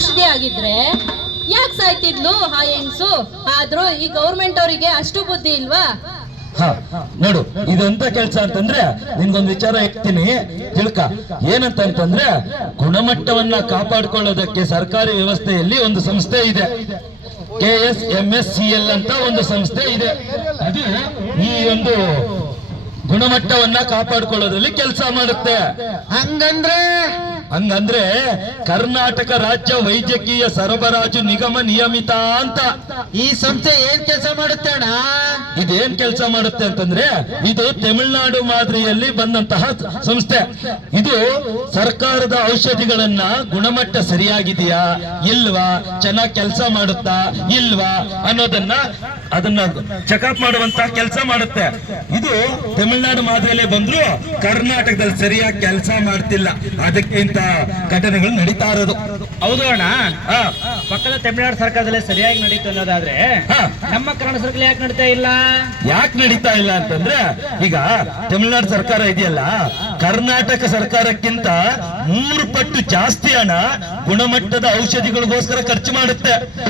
ಔಷಧಿ ಆಗಿದ್ರೆ ಯಾಕೆ ಸಾಯ್ತಿದ್ಲು ಆ ಹೆಂಗ್ಸು? ಆದ್ರೂ ಈ ಗೌರ್ಮೆಂಟ್ ಅವರಿಗೆ ಅಷ್ಟು ಬುದ್ಧಿ ಇಲ್ವಾ? ನೋಡು, ಇದೆಂತ ಕೆಲಸ ಅಂತಂದ್ರೆ ನಿನ್ಗೊಂದು ವಿಚಾರ ಹೇಳ್ತೀನಿ ತಿಳ್ಕ. ಏನಂತಂದ್ರೆ ಗುಣಮಟ್ಟವನ್ನ ಕಾಪಾಡಿಕೊಳ್ಳೋದಕ್ಕೆ ಸರ್ಕಾರಿ ವ್ಯವಸ್ಥೆಯಲ್ಲಿ ಒಂದು ಸಂಸ್ಥೆ ಇದೆ, KSMSCL ಅಂತ ಒಂದು ಸಂಸ್ಥೆ ಇದೆ. ಅದು ಈ ಒಂದು ಗುಣಮಟ್ಟವನ್ನ ಕಾಪಾಡಿಕೊಳ್ಳೋದ್ರಲ್ಲಿ ಕೆಲಸ ಮಾಡುತ್ತೆ. ಹಂಗಂದ್ರೆ ಕರ್ನಾಟಕ ರಾಜ್ಯ ವೈದ್ಯಕೀಯ ಸರಬರಾಜು ನಿಗಮ ನಿಯಮಿತ ಅಂತ ಈ ಸಂಸ್ಥೆ ಏನ್ ಕೆಲಸ ಮಾಡುತ್ತೆ ಅಣ್ಣ? ಇದೇನ್ ಕೆಲಸ ಮಾಡುತ್ತೆ ಅಂತಂದ್ರೆ ಇದು ತಮಿಳುನಾಡು ಮಾದರಿಯಲ್ಲಿ ಬಂದಂತಹ ಸಂಸ್ಥೆ. ಇದು ಸರ್ಕಾರದ ಔಷಧಿಗಳನ್ನ ಗುಣಮಟ್ಟ ಸರಿಯಾಗಿದೆಯಾ ಇಲ್ವಾ, ಚೆನ್ನಾಗಿ ಕೆಲಸ ಮಾಡುತ್ತಾ ಇಲ್ವಾ ಅನ್ನೋದನ್ನ ಚೆಕಪ್ ಮಾಡುವಂತ ಕೆಲಸ ಮಾಡುತ್ತೆ. ಇದು ತಮಿಳುನಾಡು ಮಾದರಿಯಲ್ಲೇ ಬಂದ್ರು ಕರ್ನಾಟಕದಲ್ಲಿ ಸರಿಯಾಗಿ ಕೆಲಸ ಮಾಡ್ತಿಲ್ಲ, ಅದಕ್ಕೆ ಇಂತ ಘಟನೆಗಳು ನಡೀತಾ ಇರೋದು. ಹೌದು ಅಣ್ಣ, ಪಕ್ಕದ ತಮಿಳುನಾಡು ಸರ್ಕಾರದಲ್ಲೇ ಸರಿಯಾಗಿ ನಡೀತು ಅನ್ನೋದಾದ್ರೆ ನಮ್ಮ ಕರ್ನಾಟಕ ಸರ್ಕಾರ ಯಾಕೆ ನಡೀತಾ ಇಲ್ಲ? ಯಾಕೆ ನಡೀತಾ ಇಲ್ಲ ಅಂತಂದ್ರೆ ಈಗ ತಮಿಳುನಾಡು ಸರ್ಕಾರ ಇದೆಯಲ್ಲ, ಕರ್ನಾಟಕ ಸರ್ಕಾರಕ್ಕಿಂತ 3 ಪಟ್ಟು ಜಾಸ್ತಿ ಹಣ ಗುಣಮಟ್ಟದ ಔಷಧಿಗಳಿಗೋಸ್ಕರ ಖರ್ಚು ಮಾಡುತ್ತೆ.